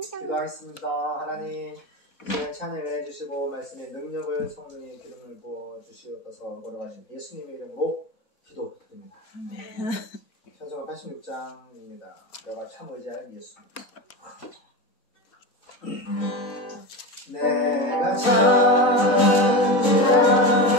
기도하겠습니다. 하나님, 이제 찬양을 해주시고 말씀의 능력을 성령의 기름을 부어주시옵소서. 걸어가신 예수님의 이름으로 기도드립니다. 찬송가 86장입니다. 내가 참 의지할 예수. 내가 참 의지할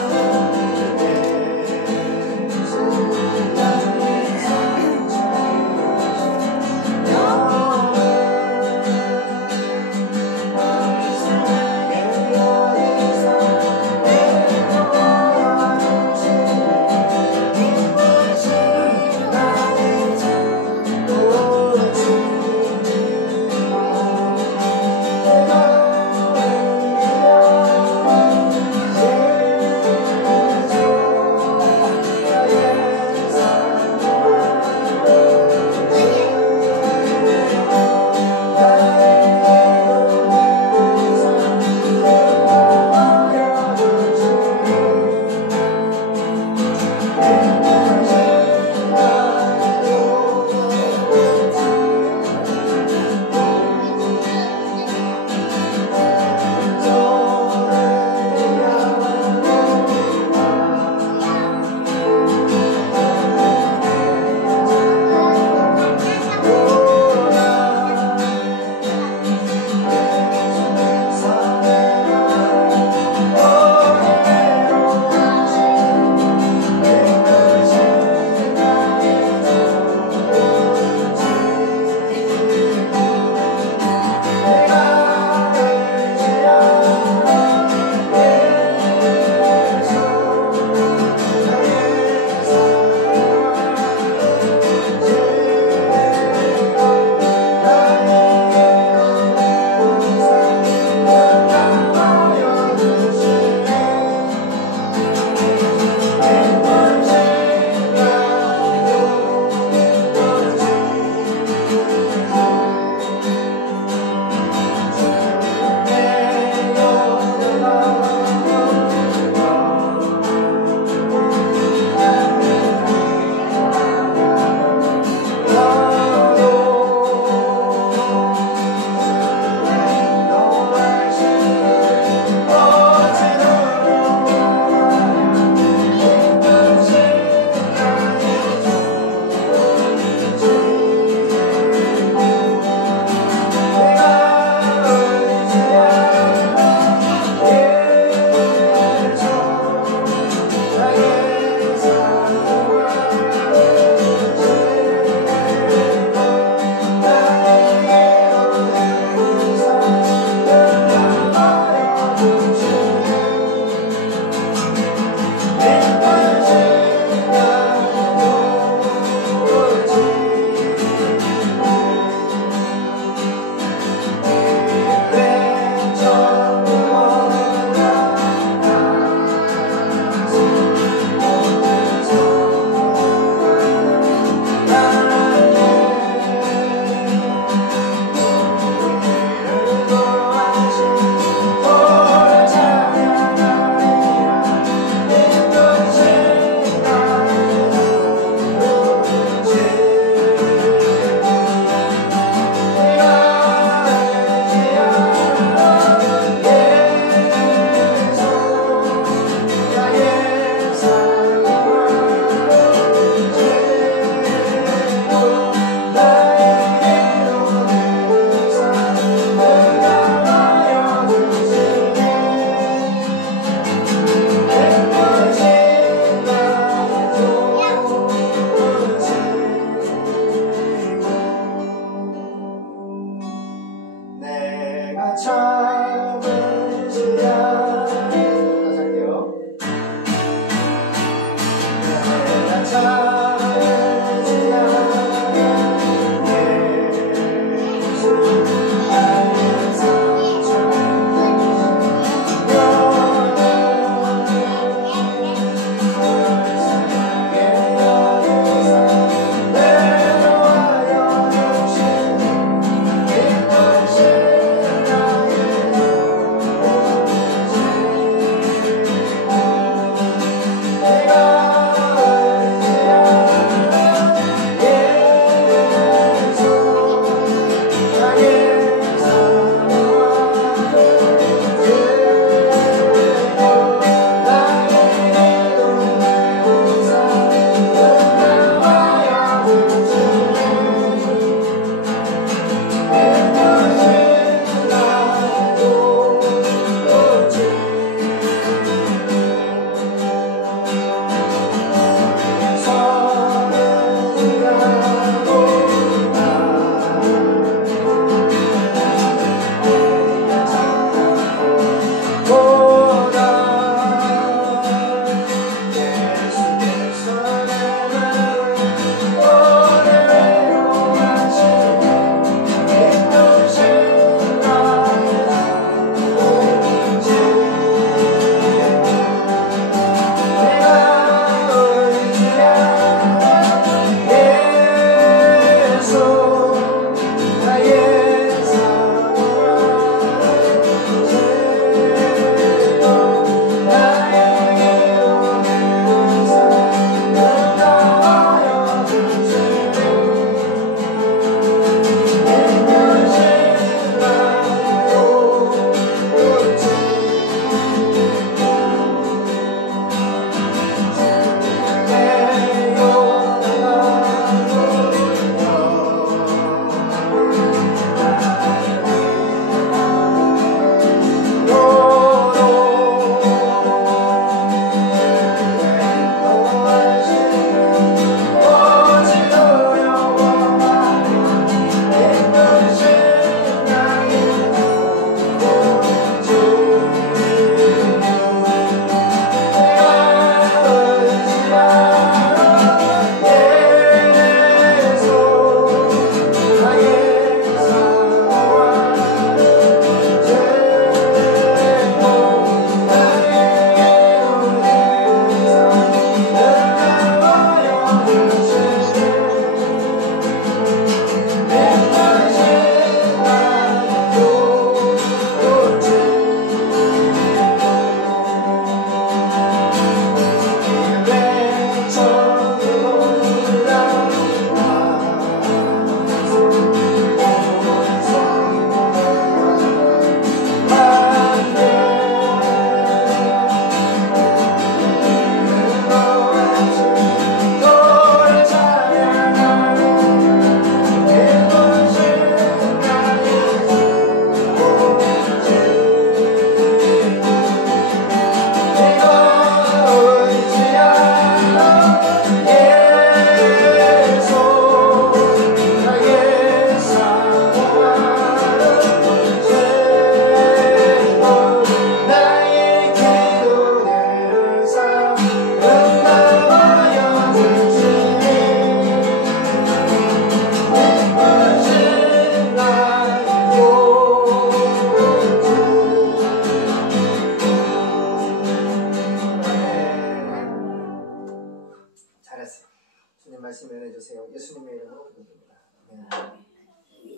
Yeah.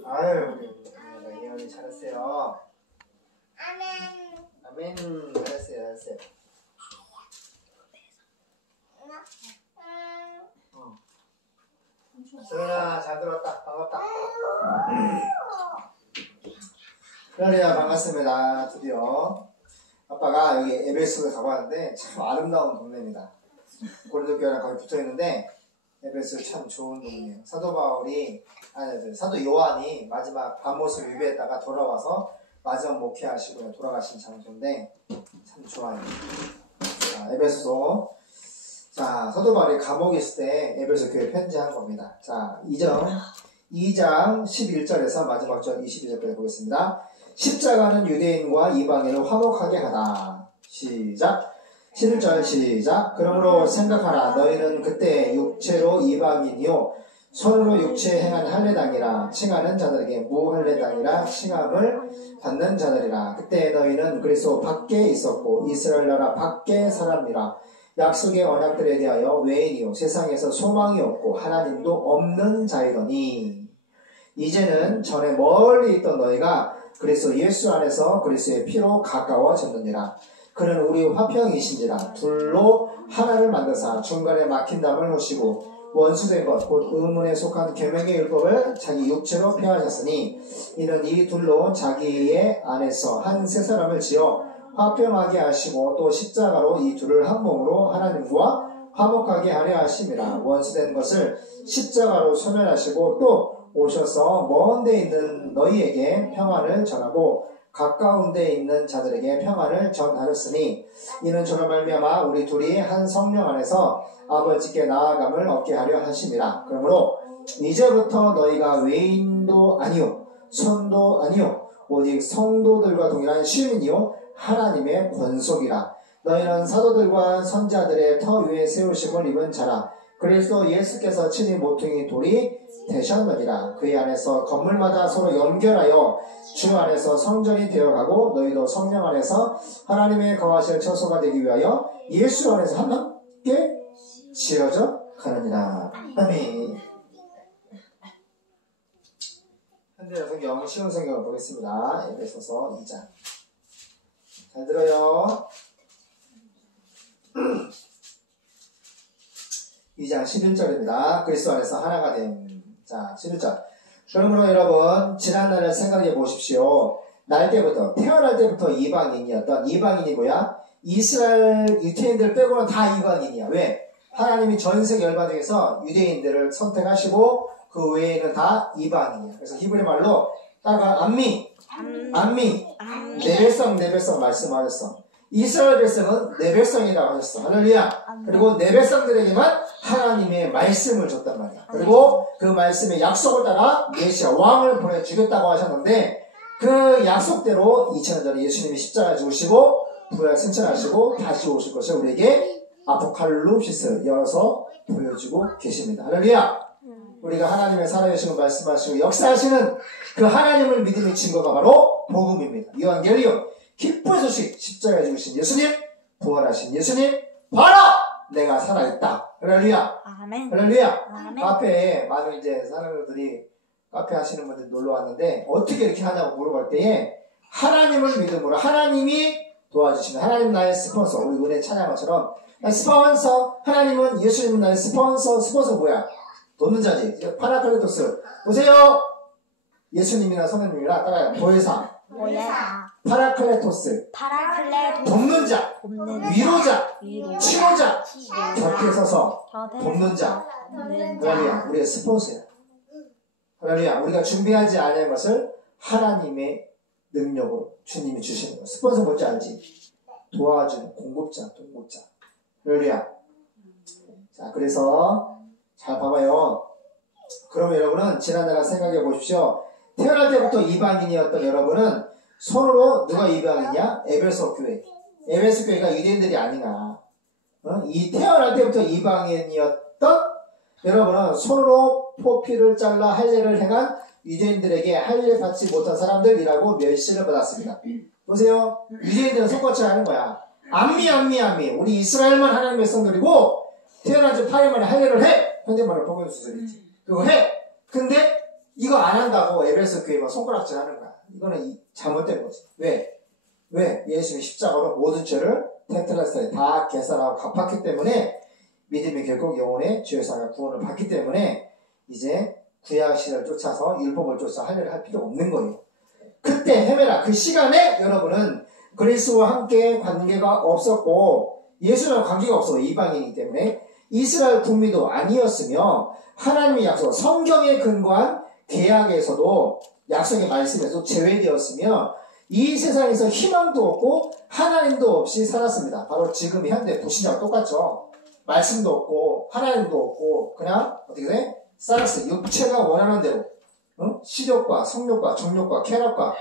아유, 우리 예언이 잘했어요. 아멘. 잘했어요. 소연아, 잘 들었다. 반갑다. 그러네요. 반갑습니다. 드디어 아빠가 여기 에베소에 가봤는데 참 아름다운 동네입니다. 고린도 교회랑 거의 붙어있는데 에베소 참 좋은 동네예요. 사도 요한이 마지막 밤옷을 위배했다가 돌아와서 마지막 목회하시고 돌아가신 장소인데 참 좋아요. 자, 에베소서. 자, 사도 바울이 감옥에 있을 때 에베소 교회 편지한 겁니다. 자, 2장 11절에서 마지막 절 22절까지 보겠습니다. 십자가는 유대인과 이방인을 화목하게 하다. 시작. 11절 시작. 그러므로 생각하라. 너희는 그때 육체로 이방인이요 손으로 육체에 행한 할례당이라 칭하는 자들에게 무할례당이라 칭함을 받는 자들이라. 그때 너희는 그리스도 밖에 있었고 이스라엘 나라 밖의 사람이라. 약속의 언약들에 대하여 외인이요 세상에서 소망이 없고 하나님도 없는 자이더니 이제는 전에 멀리 있던 너희가 그리스도 예수 안에서 그리스도의 피로 가까워졌느니라. 그는 우리 화평이신지라. 둘로 하나를 만드사 중간에 막힌 담을 놓으시고 원수된 것 곧 의문에 속한 계명의 율법을 자기 육체로 폐하셨으니 이는 이 둘로 자기의 안에서 한 세 사람을 지어 화평하게 하시고 또 십자가로 이 둘을 한 몸으로 하나님과 화목하게 하려 하심이라. 원수된 것을 십자가로 소멸하시고 또 오셔서 먼 데 있는 너희에게 평안을 전하고 가까운 데 있는 자들에게 평안을 전하였으니 이는 저로 말미암아 우리 둘이 한 성령 안에서 아버지께 나아감을 얻게 하려 하심이라. 그러므로 이제부터 너희가 외인도 아니요 손도 아니요 오직 성도들과 동일한 시민이요 하나님의 권속이라. 너희는 사도들과 선지자들의 터 위에 세우심을 입은 자라. 그리스도 예수께서 친히 모퉁이 돌이 되셨느니라. 그의 안에서 건물마다 서로 연결하여 주 안에서 성전이 되어가고 너희도 성령 안에서 하나님의 거하실 처소가 되기 위하여 예수 안에서 함께 지어져 가느니라. 아멘. 현대 성경 쉬운 성경을 보겠습니다. 에베소서 2장. 잘 들어요. 2장 11절입니다. 그리스도 안에서 하나가 된. 자, 11절. 그러므로 여러분, 지난날을 생각해 보십시오. 태어날 때부터 이방인이었던, 이방인이 뭐야? 이스라엘 유태인들 빼고는 다 이방인이야. 왜? 하나님이 전 세계 열방 중에서 유대인들을 선택하시고 그 외에는 다 이방인이야. 그래서 히브리 말로 따라가 암미, 내 백성 말씀하셨어. 이스라엘 백성은 내 백성이라고 하셨어. 할렐루야. 그리고 내 백성들에게만 하나님의 말씀을 줬단 말이야. 그리고 그 말씀의 약속을 따라 메시아 왕을 보내주겠다고 하셨는데 그 약속대로 2000년 전에 예수님이 십자가에 죽으시고 부활 승천하시고 다시 오실 것을 우리에게 아포칼립시스 열어서 보여주고 계십니다. 할렐루야. 우리가 하나님의 살아계시고 말씀하시고 역사하시는 그 하나님을 믿음의 증거가 바로 복음입니다. 이완겔리온 기쁜 소식, 십자가에 죽으신 예수님, 부활하신 예수님, 바로 내가 살아있다. 할렐루야. 아멘. 할렐루야. 아멘. 카페에 많은 이제 사람들이 카페 하시는 분들 놀러 왔는데 어떻게 이렇게 하냐고 물어볼 때에 하나님을 믿음으로 하나님이 도와주시는 하나님 나의 스폰서, 우리 은혜 찬양처럼 스폰서, 하나님은 예수님은 나의 스폰서 뭐야? 돕는 자지. 파라클레토스. 보세요. 예수님이나 성령님이나 따라요. 보혜사. 파라클레토스. 돕는 자. 위로자. 치료자. 곁에 서서 돕는 자. 할렐루야. 우리의 스폰서야. 할렐루야. 우리가 준비하지 않은 것을 하나님의 능력으로 주님이 주시는 거. 스폰서 뭔지 알지? 도와주는 공급자, 동급자. 할렐루야. 자, 그래서 잘 봐봐요. 그럼 여러분은 지난날 생각해 보십시오. 태어날 때부터 이방인이었던 여러분은 손으로 누가 이방인이야? 에베소 교회. 에베소 교회가 유대인들이 아니나. 이 태어날 때부터 이방인이었던 여러분은 손으로 포피를 잘라 할례를 행한 유대인들에게 할례 받지 못한 사람들이라고 멸시를 받았습니다. 보세요. 유대인들은 손거치를 하는 거야. 암미. 우리 이스라엘만 하나님의 백성들이고 태어난 지 8일 만에 할례를 해. 현대말로 복음수술이지. 그거 해. 근데 이거 안 한다고 에베소 교회가 손가락질 하는 거야. 이거는 잘못된 거지. 왜? 예수님이 십자가로 모든 죄를 테텔레스타에 다 계산하고 갚았기 때문에 믿음이 결국 영혼의 죄사와 구원을 받기 때문에 이제 구약 시대를 쫓아서 율법을 쫓아 하려를 할 필요 없는 거예요. 그때 헤매라. 그 시간에 여러분은 그리스도와 함께 관계가 없었고 예수랑 관계가 없어. 이방인이기 때문에 이스라엘 국민도 아니었으며 하나님의 약속, 성경에 근거한 계약에서도 약속의 말씀에서 제외되었으며 이 세상에서 희망도 없고 하나님도 없이 살았습니다. 바로 지금 현대 불신자와 똑같죠. 말씀도 없고 하나님도 없고 그냥 어떻게 돼? 살았어요. 육체가 원하는 대로 시력과 성욕과 정욕과 쾌락과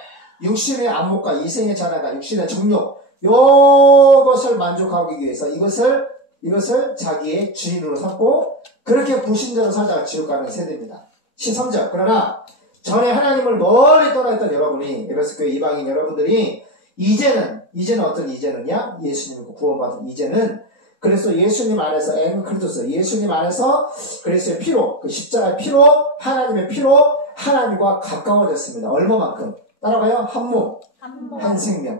육신의 안목과 이생의 자랑과 육신의 정욕 이것을 만족하기 위해서 이것을 자기의 주인으로 삼고 그렇게 불신자로 살다가 지옥 가는 세대입니다. 13절. 그러나 전에 하나님을 멀리 떠나있던 여러분이 에베소 교회 이방인 여러분들이 이제는 어떤 이제는냐? 예수님을 구원받은 이제는 그래서 예수님 안에서 엔크리토스 예수님 안에서 그리스도의 피로 그 십자가의 피로 하나님의 피로 하나님과 가까워졌습니다. 얼마만큼? 따라가요. 한 몸, 한 생명.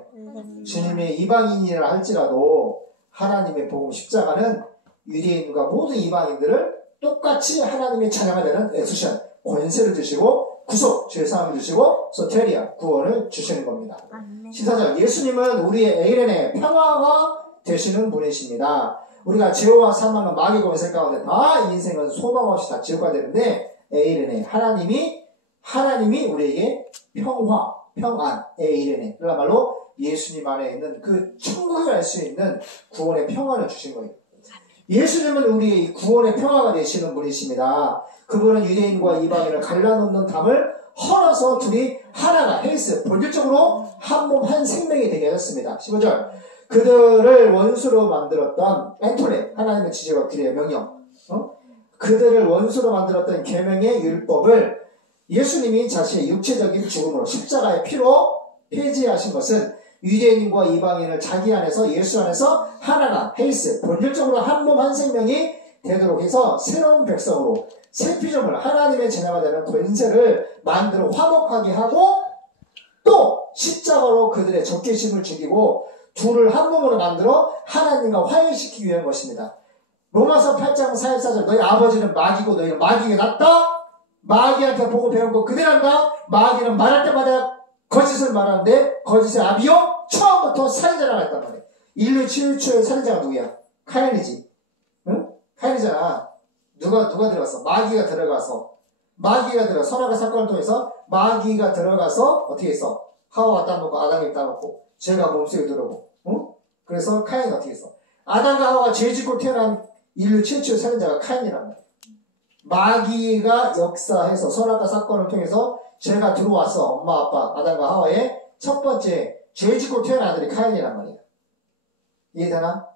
주님의 이방인이라 할지라도 하나님의 복음 십자가는 유대인과 모든 이방인들을 똑같이 하나님의 자녀가 되는 에수션 권세를 주시고 구속 죄사함을 주시고 소테리아 구원을 주시는 겁니다. 14절. 예수님은 우리의 에이렌의 평화가 되시는 분이십니다. 우리가 죄와 사망은 마귀 권세 가운데 다 인생은 소망 없이 다 지옥 가야 되는데 에이렌의 하나님이 우리에게 평안 에이렌의 그야말로 예수님 안에 있는 그 천국에 갈 수 있는 구원의 평화를 주신 거예요. 예수님은 우리의 구원의 평화가 되시는 분이십니다. 그분은 유대인과 이방인을 갈라놓는 담을 헐어서 둘이 하나가 헬스 본질적으로 한 몸 한 생명이 되게 하셨습니다. 15절. 그들을 원수로 만들었던 엔토레 하나님의 지시와 규례의 명령 그들을 원수로 만들었던 계명의 율법을 예수님이 자신의 육체적인 죽음으로 십자가의 피로 폐지하신 것은 유대인과 이방인을 자기 안에서 예수 안에서 하나가 헬스 본질적으로 한 몸 한 생명이 되도록 해서 새로운 백성으로 새 피조물 하나님의 자녀가 되는 권세를 만들어 화목하게 하고 또 십자가로 그들의 적개심을 죽이고 둘을 한 몸으로 만들어 하나님과 화해시키기 위한 것입니다. 로마서 8장 44절 너희 아버지는 마귀고 너희는 마귀가 낫다. 마귀한테 보고 배운 거 그대로 한다. 마귀는 말할 때마다 거짓을 말하는데 거짓의 아비요 처음부터 살인자라고 했단 말이에요. 인류 최초의 살인자가 누구야? 카인이지. 응? 카인이잖아. 누가 들어갔어? 마귀가 들어가서 선악의 사건을 통해서 마귀가 들어가서 어떻게 했어? 하와가 따먹고 아담이 따먹고 죄가 몸속에 들어오고 그래서 카인이 어떻게 했어? 아담과 하와가 죄 짓고 태어난 인류 최초의 살인자가 카인이란 말이야. 마귀가 역사해서 선악과 사건을 통해서 죄가 들어와서 엄마 아빠 아담과 하와의 첫 번째 죄 짓고 태어난 아들이 카인이란 말이야. 이해되나?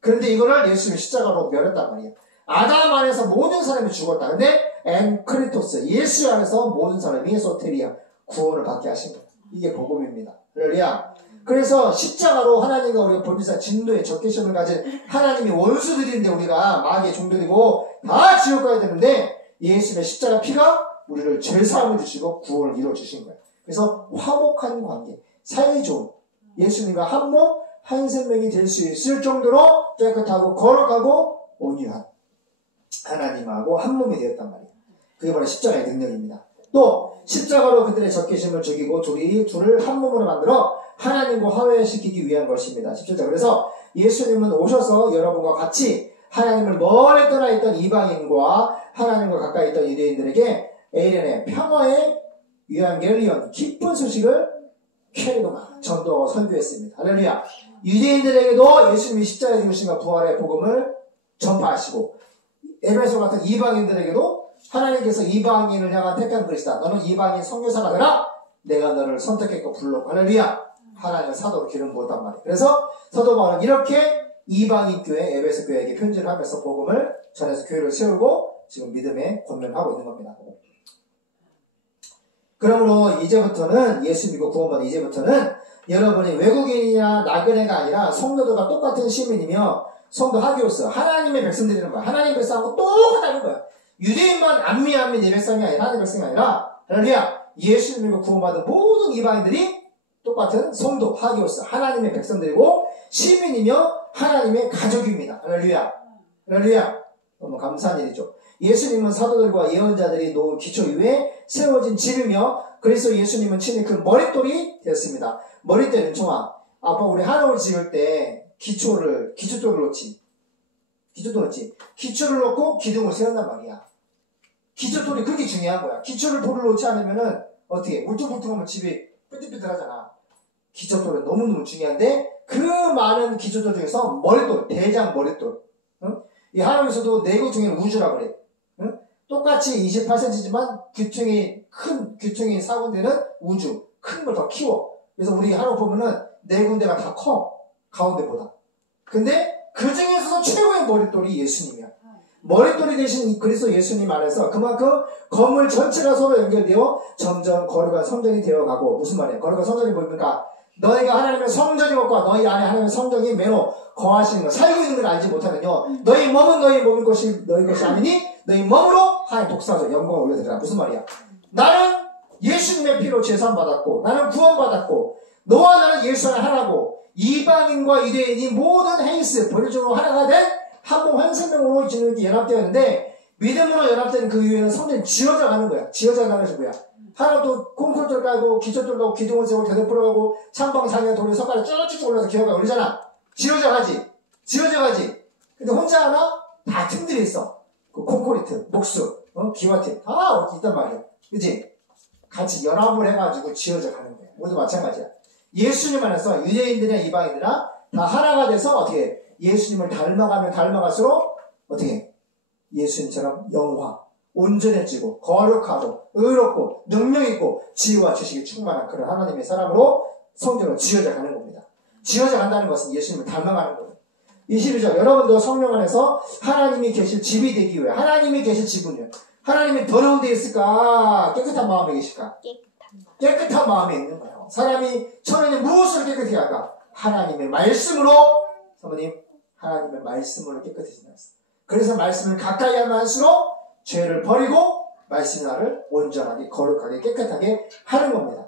그런데 이거를 예수님이 십자가로 멸했단 말이야. 아담 안에서 모든 사람이 죽었다. 근데 엔크리토스 예수 안에서 모든 사람이 소테리아 구원을 받게 하신 거야. 이게 복음입니다. 할렐루야. 그래서 십자가로 하나님과 우리가 본질상 진노의 적개심을 가진 하나님이 원수들인데 우리가 마귀의 종들이고 다 지옥 가야 되는데 예수님의 십자가 피가 우리를 죄사함을 주시고 구원을 이루어주신 거예요. 그래서 화목한 관계, 사이좋은 예수님과 한 몸, 한 생명이 될 수 있을 정도로 깨끗하고 거룩하고 온유한 하나님하고 한 몸이 되었단 말이에요. 그게 바로 십자가의 능력입니다. 또 십자가로 그들의 적개심을 죽이고 둘을 한 몸으로 만들어 하나님과 화해시키기 위한 것입니다. 17절. 그래서 예수님은 오셔서 여러분과 같이 하나님을 멀리 떠나 있던 이방인과 하나님과 가까이 있던 유대인들에게 에이렌의 평화의 유앙겔리온 기쁜 소식을 캐리고만 전도하고 선교했습니다. 할렐루야. 유대인들에게도 예수님이 십자가에 죽으신과 부활의 복음을 전파하시고 에베소 같은 이방인들에게도 하나님께서 이방인을 향한 택한 그리스다. 너는 이방인 선교사가 되라. 내가 너를 선택했고 불렀고 할렐루야. 하나님의 사도로 기름 부었단 말이에요. 그래서 사도 바울은 이렇게 이방인 교회 에베소 교회에게 편지를 하면서 복음을 전해서 교회를 세우고 지금 믿음에 권면하고 있는 겁니다. 그러므로 이제부터는 예수 믿고 구원받은 이제부터는 여러분이 외국인이나 나그네가 아니라 성도들과 똑같은 시민이며 성도 하기로서 하나님의 백성들이는 거야. 하나님의 백성하고 똑같다는 거야. 유대인만 안미안미 내 백성이 아니라 하나님의 백성이 아니라 할렐루야. 예수님을 구원받은 모든 이방인들이 똑같은 성도, 하기오스, 하나님의 백성들이고 시민이며 하나님의 가족입니다. 할렐루야. 할렐루야. 너무 감사한 일이죠. 예수님은 사도들과 예언자들이 놓은 기초 위에 세워진 집이며 그래서 예수님은 친히 그 머릿돌이 되었습니다. 머릿돌은 정확. 아빠 우리 하나를 지을 때 기초돌을 놓지. 기초를 놓고 기둥을 세운단 말이야. 기초돌이 그게 중요한 거야. 기초를 돌을 놓지 않으면은 어떻게 울퉁불퉁하면 집이 삐뚤삐뚤하잖아. 기초돌은 너무너무 중요한데 그 많은 기초돌 중에서 머릿돌, 대장 머릿돌. 응? 이 하나님에서도 내구 중에 우주라 그래. 응? 똑같이 28cm지만 규퉁이 4군데는 우주. 큰 걸 더 키워. 그래서 우리 하나님 보면은 네 군데가 다 커. 가운데보다. 근데 그 중에서도 최고의 머릿돌이 예수님이야. 머릿돌이 되신 그리스도 예수님 안에서 그만큼 건물 전체가 서로 연결되어 점점 거룩한 성전이 되어가고 무슨 말이야? 거룩한 성전이 뭡니까? 너희가 하나님의 성전이 없고 너희 안에 하나님의 성전이 매로 거하시는 것, 살고 있는 걸 알지 못하면요. 너희 몸은 너희 몸인 것이 너희 것이 아니니 너희 몸으로 하나님 독사죠. 영광을 올려드리라. 무슨 말이야? 나는 예수님의 피로 제산받았고 나는 구원받았고 너와 나는 예수 안에 하나고 이방인과 유대인이 모든 헤이스 본질적으로 하나가 된 한 몸 한 생명으로 지금 연합되어 있는데 믿음으로 연합된 그 이후에는 성전이 지어져 가는 거야. 지어져 가는 것이 뭐야? 하나도 콘크리트를 깔고 기초돌 가고 기둥을 세우고 대도 풀어가고 창방상에 돌에 석가래 쭉쭉 올라서 기어가 그러잖아. 지어져 가지. 근데 혼자 하나 다 팀들이 있어. 그 콘크리트, 목수, 기와팀 다 있단 말이야. 그치? 같이 연합을 해가지고 지어져 가는 거야. 모두 마찬가지야. 예수님 안에서 유대인들이나 이방인들이나 다 하나가 돼서 어떻게 예수님을 닮아가면 닮아갈수록 어떻게 예수님처럼 영화, 온전해지고 거룩하고 의롭고 능력있고 지혜와 지식이 충만한 그런 하나님의 사람으로 성전으로 지어져 가는 겁니다. 지어져 간다는 것은 예수님을 닮아가는 거예요. 22절 여러분도 성령 안에서 하나님이 계실 집이 되기 위해 하나님이 계실 집은요. 하나님이 더러운 데 있을까? 깨끗한 마음에 계실까? 깨끗한 마음에 있는 거예요. 사람이 처음에는 무엇을 깨끗히 할까? 하나님의 말씀으로 사모님 하나님의 말씀으로 깨끗해지는 거예요. 그래서 말씀을 가까이 하면 할수록 죄를 버리고 말씀이 나를 온전하게 거룩하게 깨끗하게 하는 겁니다.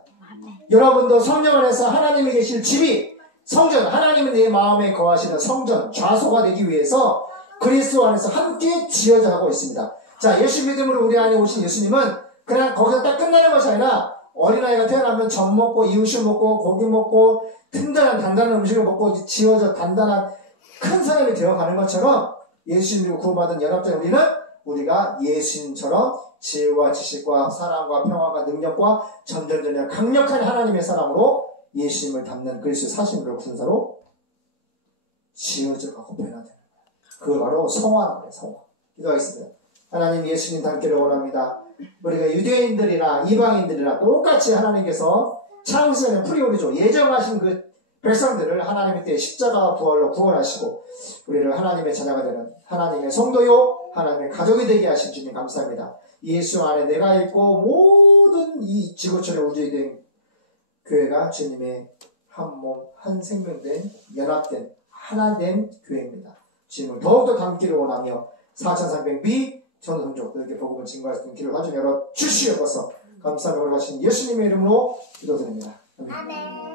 여러분도 성령 안에서 하나님이 계실 집이 성전, 하나님이 내 마음에 거하시는 성전, 좌소가 되기 위해서 그리스도 안에서 함께 지어져 가고 있습니다. 자, 예수 믿음으로 우리 안에 오신 예수님은 그냥 거기서 딱 끝나는 것이 아니라 어린아이가 태어나면 젖 먹고 이유식 먹고 고기 먹고 든든한 단단한 음식을 먹고 지어져 단단한 큰 사람이 되어가는 것처럼 예수님으로 구원받은 연합된 우리가 예수님처럼 지혜와 지식과 사랑과 평화와 능력과 전전전력 강력한 하나님의 사람으로 예수님을 닮는 그리스도의 사신으로 군사로 지어져 가고 변화되는 거예요. 그걸 바로 성화라고 해요. 성화. 기도하겠습니다. 하나님 예수님 닮기를 원합니다. 우리가 유대인들이나 이방인들이나 똑같이 하나님께서 창세전에 프리오리조 예정하신 그 백성들을 하나님의 때에 십자가 부활로 구원하시고 우리를 하나님의 자녀가 되는 하나님의 성도요 하나님의 가족이 되게 하신 주님 감사합니다. 예수 안에 내가 있고 모든 이 지구촌의 우주에 된 교회가 주님의 한 몸, 한 생명된 연합된 하나된 교회입니다. 주님을 더욱더 닮기를 원하며 4300미 전선족들에게 복음을 증거할 수 있는 길을 가져 열어 주시옵소서. 감사하며 오래 가신 예수님의 이름으로 기도드립니다. 아멘.